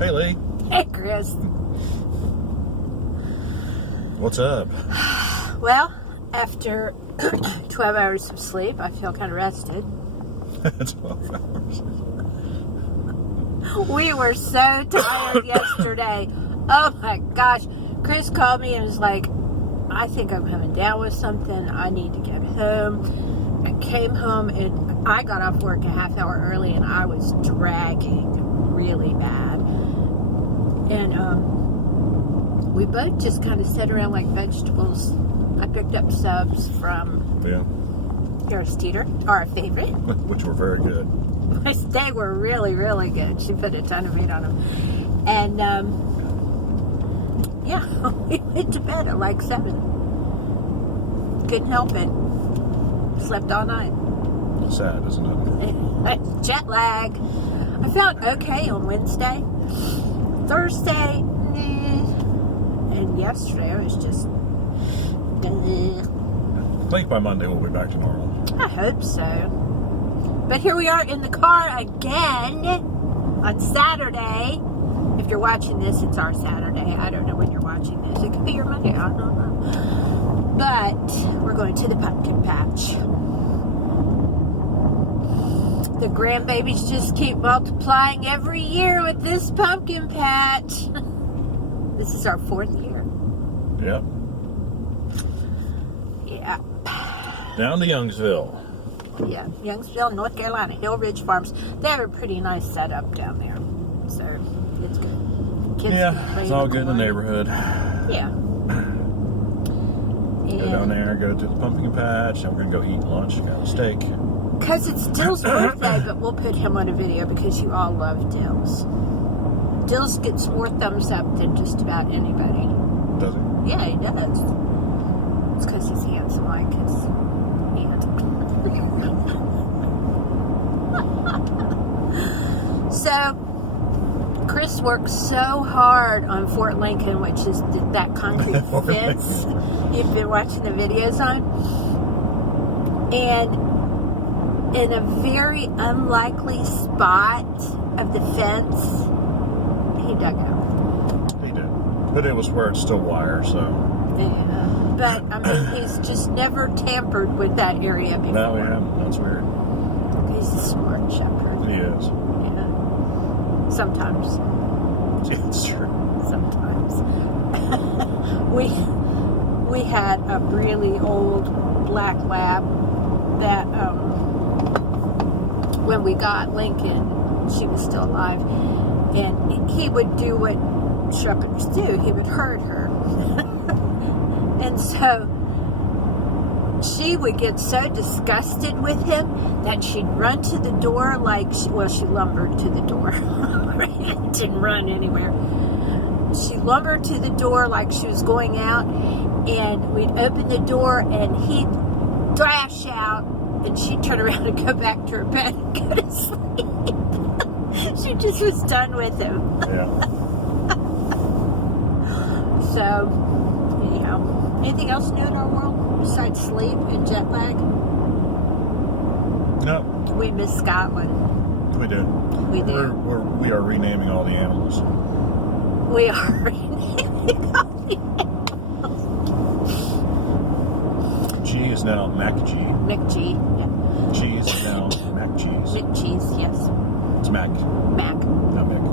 Hey, Lee. Hey, Chris. What's up? Well, after 12 hours of sleep, I feel kind of rested. 12 hours. We were so tired yesterday. Oh my gosh. Chris called me and was like, I think I'm coming down with something. I need to get home. I came home and I got off work a half hour early and I was dragging really bad. And we both just kind of sat around like vegetables. I picked up subs from Harris Teeter, our favorite. Which were very good. They were really, really good. She put a ton of meat on them. And, yeah, we went to bed at like 7. Couldn't help it. Slept all night. Sad, isn't it? Jet lag. I felt okay on Wednesday. Thursday, and yesterday I was just. I think by Monday we'll be back to normal. I hope so. But here we are in the car again on Saturday. If you're watching this, it's our Saturday. I don't know when you're watching this. It could be your Monday. I don't know. But we're going to the pumpkin patch. The grandbabies just keep multiplying every year with this pumpkin patch. This is our 4th year. Yep. Yeah. Down to Youngsville. Yeah, Youngsville, North Carolina, Hill Ridge Farms. They have a pretty nice setup down there. So, it's good. Kids It's all good in the neighborhood. Yeah. Go down there, go to the pumpkin patch, and we're going to go eat lunch, got a steak. Because it's Dill's birthday, but we'll put him on a video because you all love Dill's. Dill's gets more thumbs up than just about anybody. Does he? Yeah, he does. It's because he's handsome like his aunt. So, Chris worked so hard on Fort Lincoln, which is that concrete fence you've been watching the videos on. And in a very unlikely spot of the fence, he dug out. He did. But it was where it's still wire, so. Yeah. But, I mean, he's just never tampered with that area before. No, yeah, that's weird. He's a smart shepherd. He is. Yeah. Sometimes. Yeah, it's true. Sometimes. we had a really old black lab that, when we got Lincoln, she was still alive, and he would do what shepherds do. He would herd her. And so she would get so disgusted with him that she'd run to the door like, she lumbered to the door. Didn't run anywhere. She lumbered to the door like she was going out, and we'd open the door and he'd thrash out, and she'd turn around and go back to her bed and go to sleep. She just was done with him. Yeah. So, anything else new in our world besides sleep and jet lag? No. We miss Scotland. We do. We do. We are renaming all the animals. We are renaming all the animals. G is now Mac G. McG, yeah. Cheese is now Mac Cheese. McCheese, yes. It's Mac, Mac. not Mick.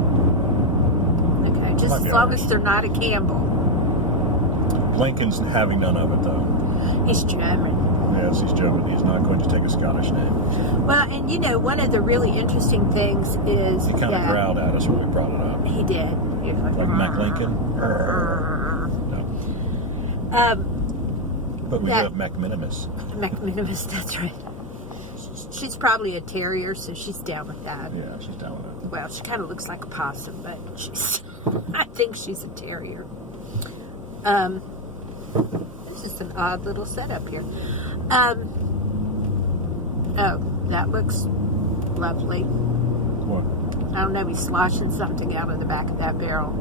Okay, just Might be as long Irish. as they're not a Campbell. Lincoln's having none of it, though. He's German. Yes, he's German. He's not going to take a Scottish name. Well, and one of the really interesting things is He kind of growled at us when we brought it up. He did. He was Like Mac Lincoln? No. But we have Mac Minimus. Mac Minimus, that's right. She's probably a terrier, so she's down with that. Yeah, she's down with it. Well, she kind of looks like a possum, but I think she's a terrier. It's just an odd little setup here. Oh, that looks lovely. What? I don't know, he's sloshing something out of the back of that barrel.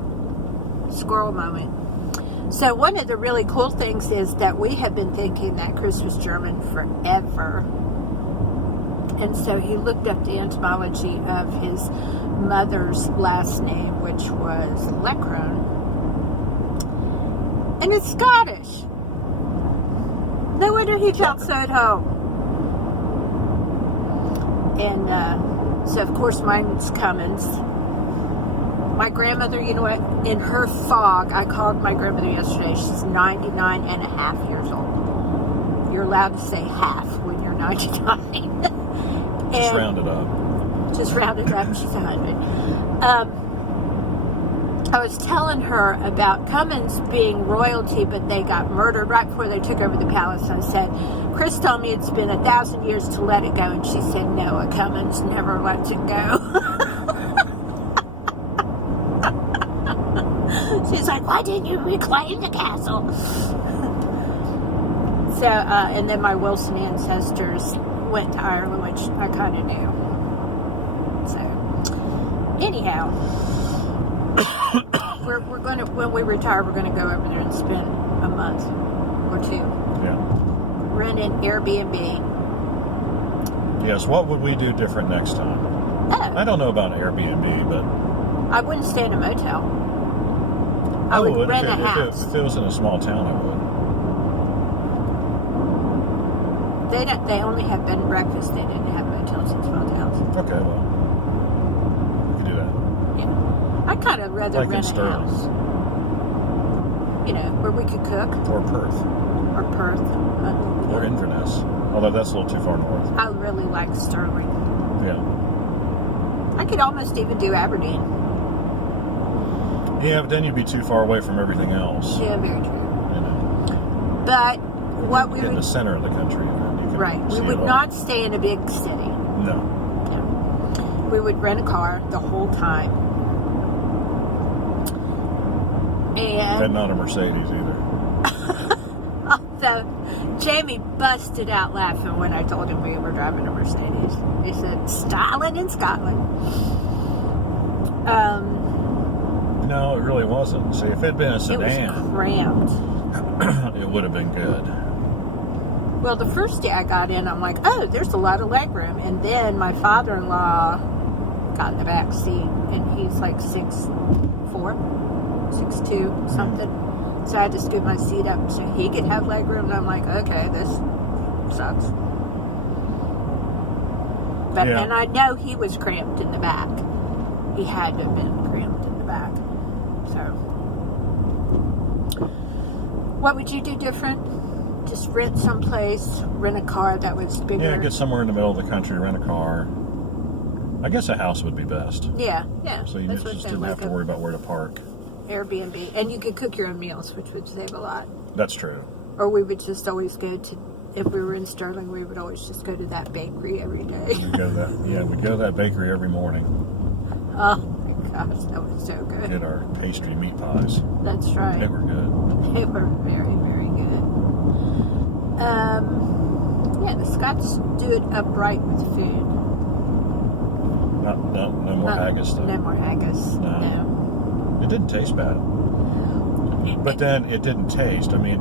Squirrel moment. So one of the really cool things is that we have been thinking that Chris was German forever. And so he looked up the etymology of his mother's last name, which was Leckrone. And it's Scottish. No wonder he felt so at home. And so, of course, mine's Cummins. My grandmother, you know what? In her fog, I called my grandmother yesterday. She's 99 and a half years old. You're allowed to say half when you're 99. Just round it up. Just round it up. She's 100. I was telling her about Cummins being royalty, but they got murdered right before they took over the palace. And I said, Chris told me it's been 1,000 years to let it go. And she said, no, a Cummins never lets it go. She's like, why didn't you reclaim the castle? So, and then my Wilson ancestors went to Ireland, which I kind of knew. So, anyhow, we're going to, when we retire, we're going to go over there and spend a month or two. Yeah. Rent an Airbnb. Yes, what would we do different next time? Oh, I don't know about Airbnb, but... I wouldn't stay in a motel. I I would rent a house. If it was in a small town, I would. They only have bed and breakfast. They didn't have motels in small towns. Okay, well, we could do that. Yeah. I'd kind of rather Like in rent a Sterling. house. You know, where we could cook. Or Perth. Or Perth. Or Inverness. Although that's a little too far north. I really like Sterling. Yeah. I could almost even do Aberdeen. Yeah, but then you'd be too far away from everything else. Yeah, very true. You know. But what we Get in the would... center of the country. And then you can Right. We see would it all. not stay in a big city. No. No. We would rent a car the whole time. And not a Mercedes either. So Jamie busted out laughing when I told him we were driving a Mercedes. He said, styling in Scotland. No, it really wasn't. See, if it had been a It sedan, was cramped. it would have been good. Well, the first day I got in, I'm like, oh, there's a lot of legroom. And then my father-in-law got in the back seat, and he's like 6'4", 6'2", something. So I had to scoot my seat up so he could have legroom. And I'm like, okay, this sucks. But Yeah. And I know he was cramped in the back. He had to have been cramped in the back. So, what would you do different? Just rent someplace, rent a car that was bigger. Yeah, get somewhere in the middle of the country, rent a car. I guess a house would be best. Yeah. So you That's just what didn't have to worry about where to park. Airbnb, and you could cook your own meals, which would save a lot. That's true. Or we would just always go to, if we were in Sterling, we would always just go to that bakery every day. We'd go to that. Yeah, we'd go to that bakery every morning. Oh my gosh, that was so good. Get our pastry meat pies. That's right. They were good. They were very, very good. Yeah, the Scots do it upright with food. No more haggis though. No more haggis. No. It didn't taste bad. But then it didn't taste. I mean,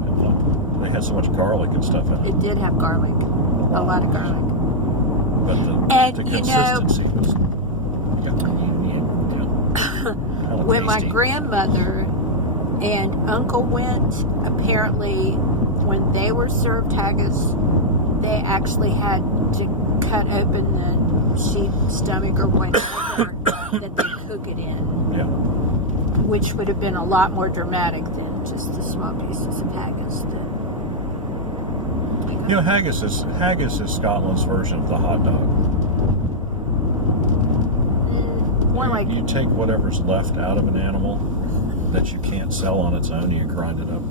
they had so much garlic and stuff in it. It did have garlic. A lot of garlic. But And, the you know, consistency was... When my grandmother and uncle went, apparently when they were served haggis, they actually had to cut open the sheep stomach or whatever that they cook it in. Yeah. Which would have been a lot more dramatic than just the small pieces of haggis that we got. You know, haggis is Scotland's version of the hot dog. More like You take whatever's left out of an animal that you can't sell on its own, you grind it up.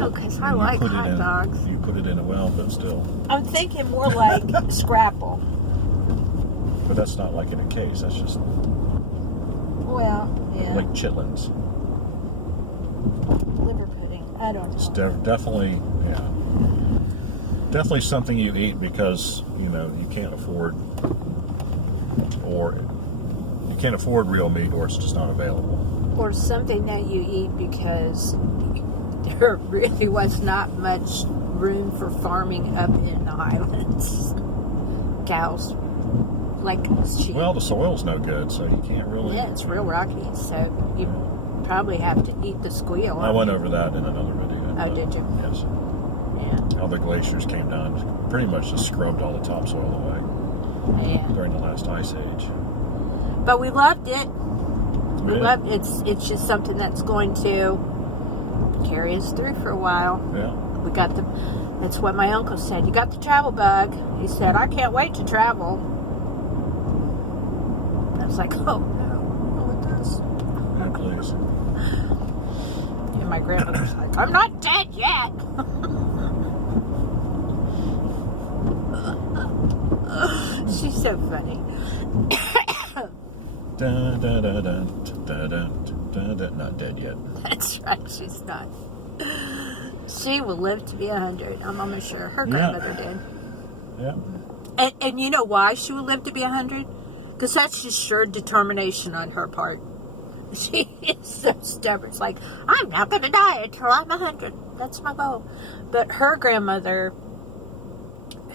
oh, because I And you like put it hot in- dogs. You put it in a well, but still. I'm thinking more like scrapple. But that's not like in a case. That's just Well, yeah. like chitlins. Liver pudding. I don't know. It's definitely, yeah. Definitely something you eat because, you know, you can't afford real meat, or it's just not available. Or something that you eat because there really was not much room for farming up in the Highlands. Cows. like she. Well, the soil's no good, so you can't really. Yeah, it's real rocky, so you probably have to eat the squeal. I went over that in another video. Oh, did you? Yes. Yeah. How the glaciers came down, pretty much just scrubbed all the topsoil away Yeah. during the last ice age. But we loved it. We Yeah. loved it's just something that's going to carry us through for a while. Yeah. We got the. That's what my uncle said. You got the travel bug. He said, I can't wait to travel. I was like, oh no, oh it does. Yeah, please. And my grandmother's like, I'm not dead yet. She's so funny. Dun, dun, dun, dun, dun, dun, dun, dun. Not dead yet. That's right, she's not. She will live to be 100. I'm almost sure her grandmother did. Yeah. And you know why she will live to be 100? Because that's just sure determination on her part. She is so stubborn. It's like, I'm not going to die until I'm 100. That's my goal. But her grandmother,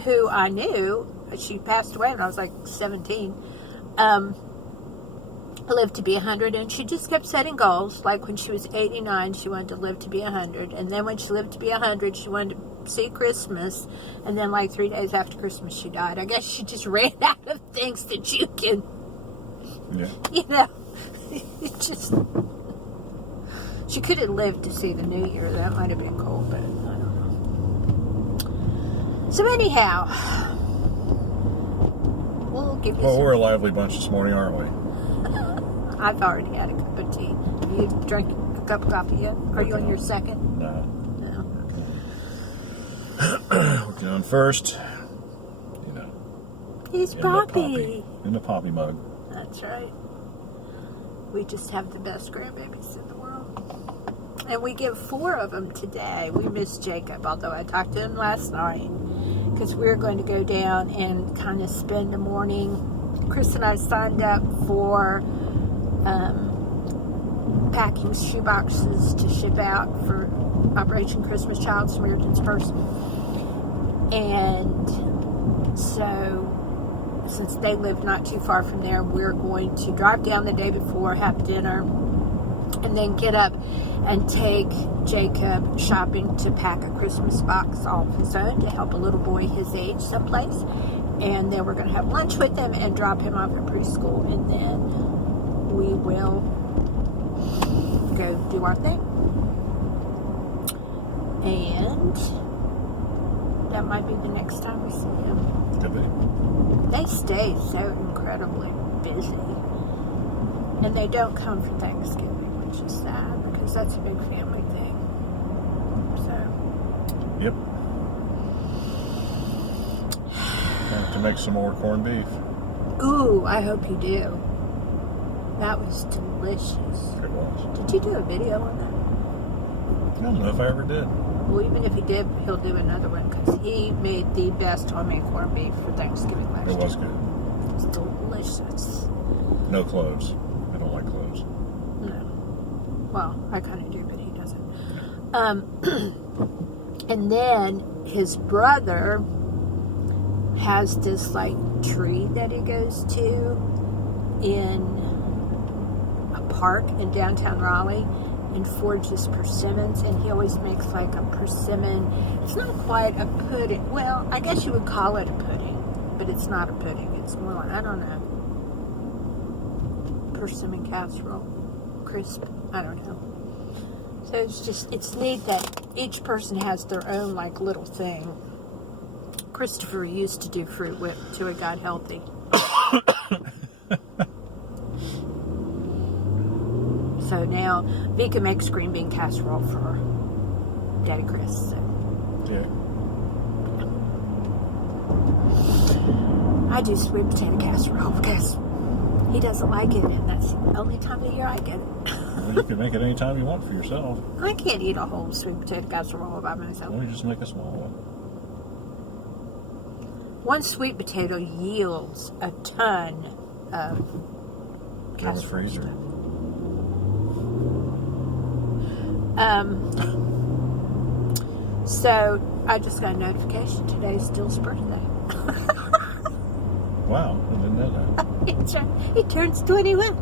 who I knew, she passed away when I was like 17, lived to be 100, and she just kept setting goals. Like when she was 89, she wanted to live to be 100, and then when she lived to be 100, she wanted to see Christmas, and then like 3 days after Christmas, she died. I guess she just ran out of things that you can, you know, it just, she could have lived to see the new year. That might have been cool, but I don't know. So anyhow, we'll give you Well, we're a lively bunch this morning, aren't we? I've already had a cup of tea. You drank a cup of coffee yet? Are you on your second? No. No. Working on first. You know. He's Poppy. In the poppy mug. That's right. We just have the best grandbabies in the world. And we get 4 of them today. We miss Jacob, although I talked to him last night. Because we're going to go down and kind of spend the morning. Chris and I signed up for packing shoe boxes to ship out for Operation Christmas Child Samaritan's Purse. And so, since they live not too far from there, we're going to drive down the day before, have dinner, and then get up and take Jacob shopping to pack a Christmas box all of his own to help a little boy his age someplace. And then we're going to have lunch with him and drop him off at preschool, and then we will go do our thing. And that might be the next time we see him. Could be. They stay so incredibly busy. And they don't come for Thanksgiving, which is sad, because that's a big family thing. So. Yep. Have to make some more corned beef. Ooh, I hope you do. That was delicious. It was. Did you do a video on that? I don't know if I ever did. Well, even if he did, he'll do another one, because he made the best homemade corned beef for Thanksgiving last year. It was good. It's delicious. No cloves. I don't like cloves. No. Well, I kind of do, but he doesn't. And then his brother has this like tree that he goes to in a park in downtown Raleigh and forges persimmons, and he always makes like a persimmon. It's not quite a pudding. Well, I guess you would call it a pudding, but it's not a pudding. It's more like, I don't know, persimmon casserole, crisp. I don't know. So it's neat that each person has their own like little thing. Christopher used to do fruit whip till he got healthy. So now Vika makes green bean casserole for Daddy Chris. So. Yeah. I do sweet potato casserole because he doesn't like it, and that's the only time of year I get it. Well, you can make it any time you want for yourself. I can't eat a whole sweet potato casserole by myself. Well, you just make a small one. One sweet potato yields a ton of In the casserole. freezer. So I just got a notification today's Dill's birthday. Wow, I didn't know that. He turns 21.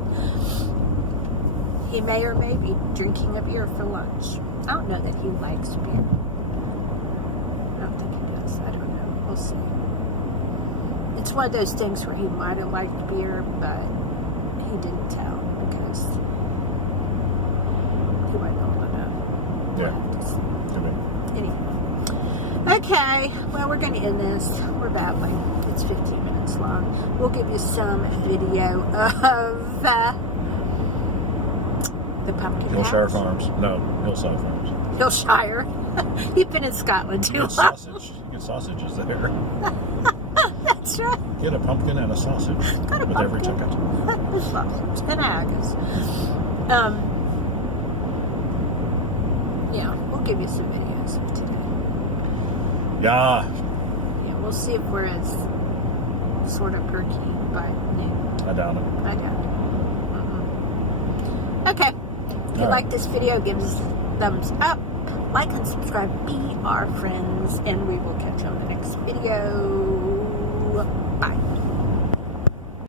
He may or may be drinking a beer for lunch. I don't know that he likes beer. I don't think he does. I don't know. We'll see. It's one of those things where he might have liked beer, but he didn't tell because he wasn't old enough. Yeah. We'll have to see. Good. Anyway. Okay, well, we're going to end this. We're babbling. It's 15 minutes long. We'll give you some video of the pumpkin Hillshire patch. Farms. No, Hillside Farms. Hillshire. You've been in Scotland too Good long. sausage. Good sausages there. That's right. Get a pumpkin and a sausage Got a with every pumpkin. ticket. Sausage and haggis. Yeah, we'll give you some videos of today. Yeah. Yeah, we'll see if we're as sort of perky by noon. I doubt it. I doubt it. Okay. If you All right. like this video, give us a thumbs up, like and subscribe, be our friends, and we will catch you on the next video. Bye.